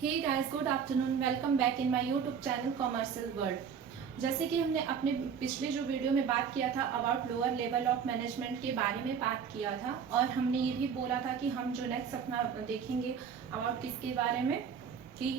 Hey guys, good afternoon. Welcome back in my YouTube channel commercial world. जैसे कि हमने अपने पिछले जो वीडियो में बात किया था about lower level of management के बारे में बात किया था, और हमने ये भी बोला था कि हम जो नेक्स्ट अपना देखेंगे अबाउट किसके बारे में कि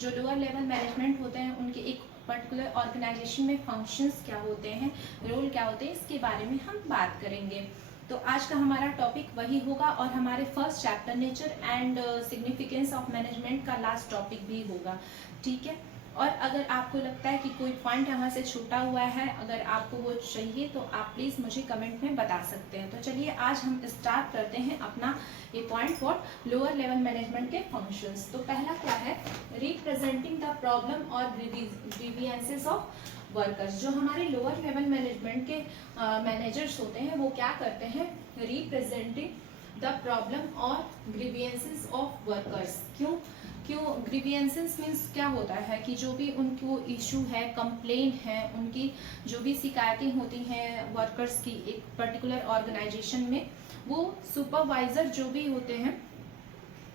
जो लोअर लेवल मैनेजमेंट होते हैं उनके एक पर्टिकुलर ऑर्गेनाइजेशन में फंक्शंस क्या होते हैं, रोल क्या होते हैं, इसके बारे में हम बात करेंगे। तो आज का हमारा टॉपिक वही होगा और हमारे first chapter nature and significance of management का लास्ट टॉपिक भी होगा। ठीक है, और अगर आपको लगता है कि कोई पॉइंट यहाँ से छूटा हुआ है, अगर आपको वो चाहिए तो आप प्लीज़ मुझे कमेंट में बता सकते हैं। तो चलिए आज हम स्टार्ट करते हैं अपना ये point what lower level management के फंक्शंस। तो पहला क्या है, रिप्रेजेंटिंग द प्रॉब्लम और ग्रीवियंसेस ऑफ वर्कर्स। जो हमारे लोअर लेवल मैनेजमेंट के मैनेजर्स होते हैं वो क्या करते हैं, रिप्रेजेंटिंग द प्रॉब्लम और ग्रीवियंसेस ऑफ वर्कर्स। क्यों ग्रीवियंसेस मीन्स क्या होता है कि जो भी उनको इशू है, कंप्लेन है, उनकी जो भी शिकायतें होती हैं वर्कर्स की एक पर्टिकुलर ऑर्गेनाइजेशन में, वो सुपरवाइजर जो भी होते हैं,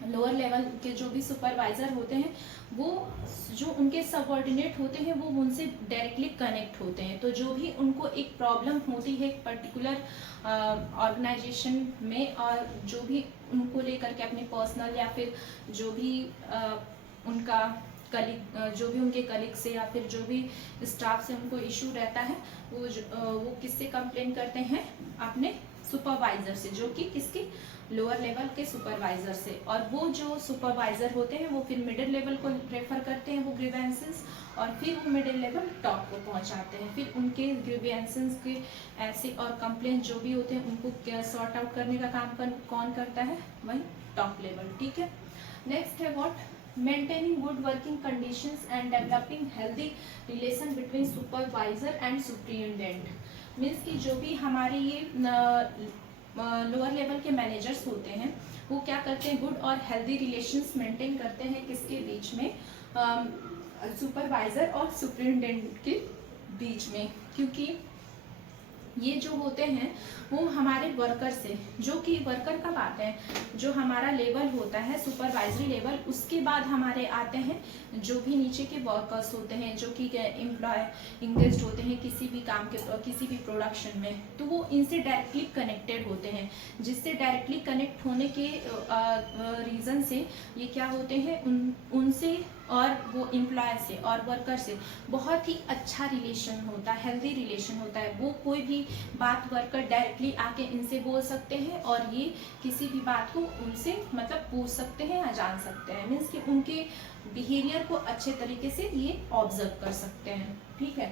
लोअर लेवल के जो भी सुपरवाइजर होते हैं, वो जो उनके सबऑर्डिनेट होते हैं वो उनसे डायरेक्टली कनेक्ट होते हैं। तो जो भी उनको एक प्रॉब्लम होती है एक पर्टिकुलर ऑर्गेनाइजेशन में, और जो भी उनको लेकर के अपने पर्सनल या फिर जो भी उनका कलीग, जो भी उनके कलीग से या फिर जो भी स्टाफ से उनको इशू रहता है, वो किससे कंप्लेन करते हैं, अपने सुपरवाइजर से, जो कि किसके लोअर लेवल के सुपरवाइजर से। और वो जो सुपरवाइजर होते हैं वो फिर मिडिल लेवल को रेफर करते हैं वो ग्रीवेंसेस, और फिर वो मिडिल लेवल टॉप को पहुंचाते हैं। फिर उनके ग्रीवेंसेस के ऐसे और कंप्लेंट जो भी होते हैं उनको सॉर्ट आउट करने का काम कौन करता है, वही टॉप लेवल। ठीक है, नेक्स्ट है what, maintaining good working conditions and developing healthy relation between supervisor and superintendent. Means कि जो भी हमारे ये लोअर लेवल के मैनेजर्स होते हैं वो क्या करते हैं, गुड और हेल्दी रिलेशंस मेंटेन करते हैं किसके बीच में, सुपरवाइजर और सुप्रिटेंडेंट के बीच में। क्योंकि ये जो होते हैं वो हमारे वर्कर से, जो कि वर्कर कब आते हैं, जो हमारा लेवल होता है सुपरवाइजरी लेवल, उसके बाद हमारे आते हैं जो भी नीचे के वर्कर्स होते हैं, जो कि एम्प्लॉय इंगेज्ड होते हैं किसी भी काम के, किसी भी प्रोडक्शन में। तो वो इनसे डायरेक्टली कनेक्टेड होते हैं, जिससे डायरेक्टली कनेक्ट होने के रीज़न से ये क्या होते हैं, उनसे और वो एम्प्लॉय से और वर्कर से बहुत ही अच्छा रिलेशन होता है, हेल्दी रिलेशन होता है। वो कोई भी बात वर्कर डायरेक्टली आके इनसे बोल सकते हैं और ये किसी भी बात को उनसे मतलब पूछ सकते हैं या जान सकते हैं। मीन्स कि उनके बिहेवियर को अच्छे तरीके से ये ऑब्जर्व कर सकते हैं। ठीक है,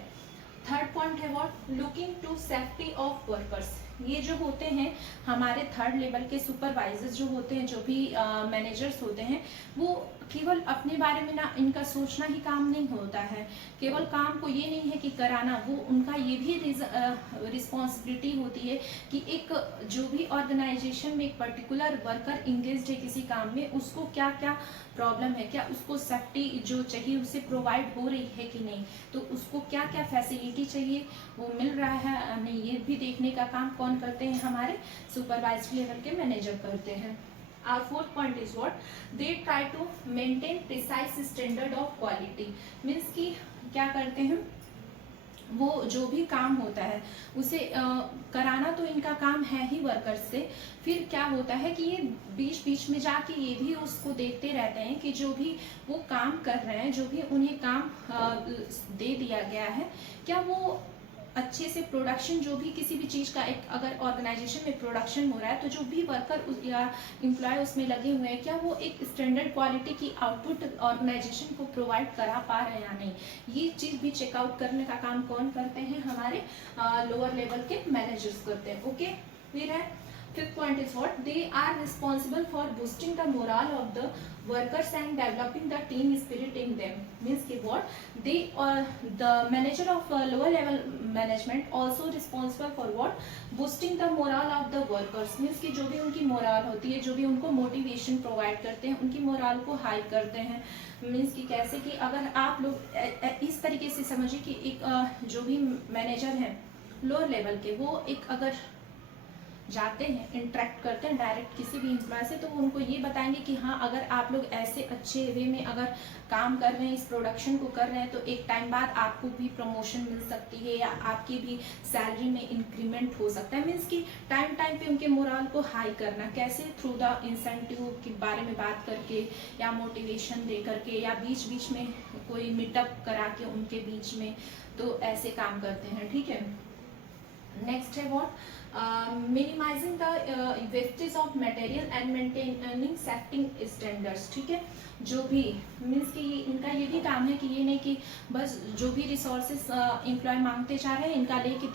थर्ड पॉइंट है what, looking to safety of workers. ये जो होते हैं हमारे थर्ड लेवल के सुपरवाइजर्स जो होते हैं, जो भी मैनेजर्स होते हैं, वो केवल अपने बारे में ना इनका सोचना ही काम नहीं होता है। केवल काम को ये नहीं है कि कराना, वो उनका ये भी रिस्पॉन्सिबिलिटी होती है कि एक जो भी ऑर्गेनाइजेशन में एक पर्टिकुलर वर्कर इंगेज्ड है किसी काम में, उसको क्या क्या प्रॉब्लम है, क्या उसको सेफ्टी जो चाहिए उसे प्रोवाइड हो रही है कि नहीं, तो उसको क्या क्या फैसिलिटी चाहिए वो मिल रहा है नहीं, ये भी देखने का काम कौन करते हैं, हमारे सुपरवाइजरी लेवल के मैनेजर करते हैं। Our fourth point is what, they try to maintain precise standard of quality। Means कि क्या करते हैं, वो जो भी काम होता है उसे कराना तो इनका काम है ही वर्कर्स से। फिर क्या होता है कि ये बीच बीच में जाके ये भी उसको देखते रहते हैं कि जो भी वो काम कर रहे हैं, जो भी उन्हें काम दे दिया गया है, क्या वो अच्छे से प्रोडक्शन, जो भी किसी भी चीज़ का एक अगर ऑर्गेनाइजेशन में प्रोडक्शन हो रहा है तो जो भी वर्कर या एम्प्लॉय उसमें लगे हुए हैं, क्या वो एक स्टैंडर्ड क्वालिटी की आउटपुट ऑर्गेनाइजेशन को प्रोवाइड करा पा रहे हैं या नहीं, ये चीज़ भी चेकआउट करने का काम कौन करते हैं, हमारे लोअर लेवल के मैनेजर्स करते हैं। ओके, फिर है fifth point is what, they are responsible for boosting the morale of the workers and developing the team spirit in them। means कि what, they the manager of lower level management also responsible for what, boosting the morale of the workers। means कि जो भी उनकी moral होती है, जो भी उनको मोटिवेशन प्रोवाइड करते हैं, उनकी मोरल को हाई करते हैं। मीन्स कि कैसे कि अगर आप लोग इस तरीके से समझिए कि एक जो भी मैनेजर हैं लोअर लेवल के, वो एक अगर जाते हैं, इंटरेक्ट करते हैं डायरेक्ट किसी भी एम्प्लॉय से, तो वो उनको ये बताएंगे कि हाँ अगर आप लोग ऐसे अच्छे वे में अगर काम कर रहे हैं, इस प्रोडक्शन को कर रहे हैं, तो एक टाइम बाद आपको भी प्रमोशन मिल सकती है या आपकी भी सैलरी में इंक्रीमेंट हो सकता है। मीन्स कि टाइम टाइम पे उनके मोरल को हाई करना, कैसे थ्रू द इंसेंटिव के बारे में बात करके या मोटिवेशन दे करके या बीच बीच में कोई मीटअप करा के उनके बीच में, तो ऐसे काम करते हैं। ठीक है, नेक्स्ट है what, minimising the wastage of material and maintaining safety standards. ठीक है, जो भी मीन्स कि इनका ये भी काम है कि ये नहीं कि बस जो भी रिसोर्सेस एम्प्लॉय मांगते जा रहे हैं इनका लेके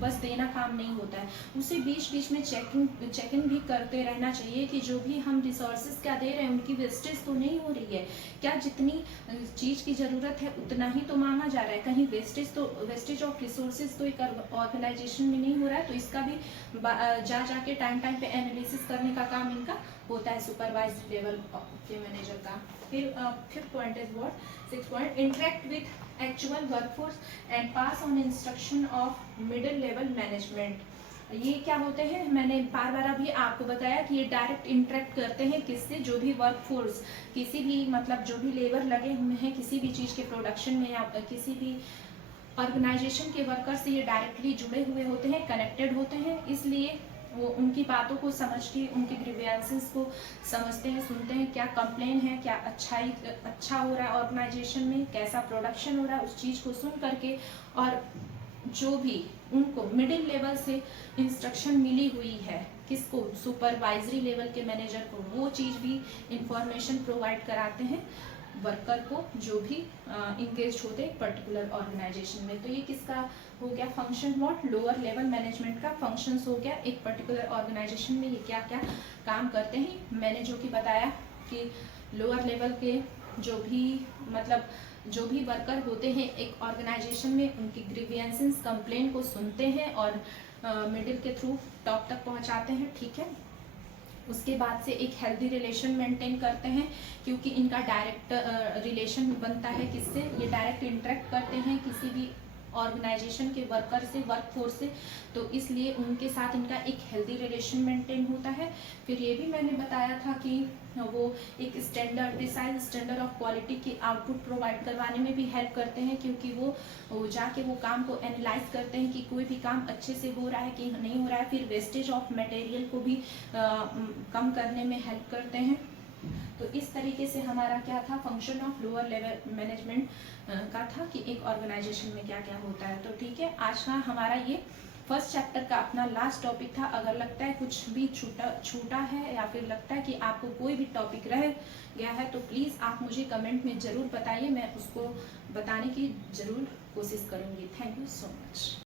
बस देना काम नहीं होता है, उसे बीच बीच में चेक इन भी करते रहना चाहिए कि जो भी हम रिसोर्सेज क्या दे रहे हैं उनकी वेस्टेज तो नहीं हो रही है क्या, जितनी चीज़ की ज़रूरत है उतना ही तो मांगा जा रहा है, कहीं वेस्टेज ऑफ रिसोर्सेज तो एक ऑर्गेनाइजेशन में नहीं हो रहा है। तो इसका भी जाके टाइम पे एनालिसिस करने का काम इनका होता है सुपरवाइजरी लेवल के मैनेजर का। फिर fifth point is what, six point, interact with actual workforce and pass on instruction of middle level management. ये क्या होते हैं, मैंने बार बार अभी आपको बताया कि ये डायरेक्ट इंटरेक्ट करते हैं किससे, जो भी वर्कफोर्स, किसी भी मतलब जो भी लेबर लगे हुए हैं किसी भी चीज़ के प्रोडक्शन में या किसी भी ऑर्गेनाइजेशन के वर्कर से ये डायरेक्टली जुड़े हुए होते हैं, कनेक्टेड होते हैं, इसलिए वो उनकी बातों को समझ के उनके ग्रीवेंसेस को समझते हैं, सुनते हैं, क्या कंप्लेन है, क्या अच्छा हो रहा है ऑर्गेनाइजेशन में, कैसा प्रोडक्शन हो रहा है, उस चीज़ को सुन करके, और जो भी उनको मिडिल लेवल से इंस्ट्रक्शन मिली हुई है, किसको, सुपरवाइजरी लेवल के मैनेजर को, वो चीज़ भी इंफॉर्मेशन प्रोवाइड कराते हैं वर्कर को जो भी इंगेज होते हैं पर्टिकुलर ऑर्गेनाइजेशन में। तो ये किसका हो गया function, what, lower level management का फंक्शंस हो गया, एक पर्टिकुलर ऑर्गेनाइजेशन में ये क्या क्या काम करते हैं। मैंने जो कि बताया कि लोअर लेवल के जो भी मतलब जो भी वर्कर होते हैं एक ऑर्गेनाइजेशन में, उनकी ग्रीवियंसेस कंप्लेन को सुनते हैं और मिडिल के थ्रू टॉप तक पहुंचाते हैं। ठीक है, उसके बाद से एक हेल्दी रिलेशन मेंटेन करते हैं, क्योंकि इनका डायरेक्ट रिलेशन बनता है किससे, ये डायरेक्ट इंटरेक्ट करते हैं किसी भी ऑर्गेनाइजेशन के वर्कर से, वर्कफोर्स से, तो इसलिए उनके साथ इनका एक हेल्दी रिलेशन मेंटेन होता है। फिर ये भी मैंने बताया था कि वो एक स्टैंडर्ड ऑफ क्वालिटी की आउटपुट प्रोवाइड करवाने में भी हेल्प करते हैं, क्योंकि वो जाके वो काम को एनालाइज करते हैं कि कोई भी काम अच्छे से हो रहा है कि नहीं हो रहा है। फिर वेस्टेज ऑफ मटेरियल को भी कम करने में हेल्प करते हैं। तो इस तरीके से हमारा क्या था, function of lower level management का था कि एक ऑर्गेनाइजेशन में क्या क्या होता है। तो ठीक है, आज का हमारा ये फर्स्ट चैप्टर का अपना लास्ट टॉपिक था। अगर लगता है कुछ भी छूटा है या फिर लगता है कि आपको कोई भी टॉपिक रह गया है तो प्लीज़ आप मुझे कमेंट में ज़रूर बताइए, मैं उसको बताने की ज़रूर कोशिश करूँगी। Thank you so much.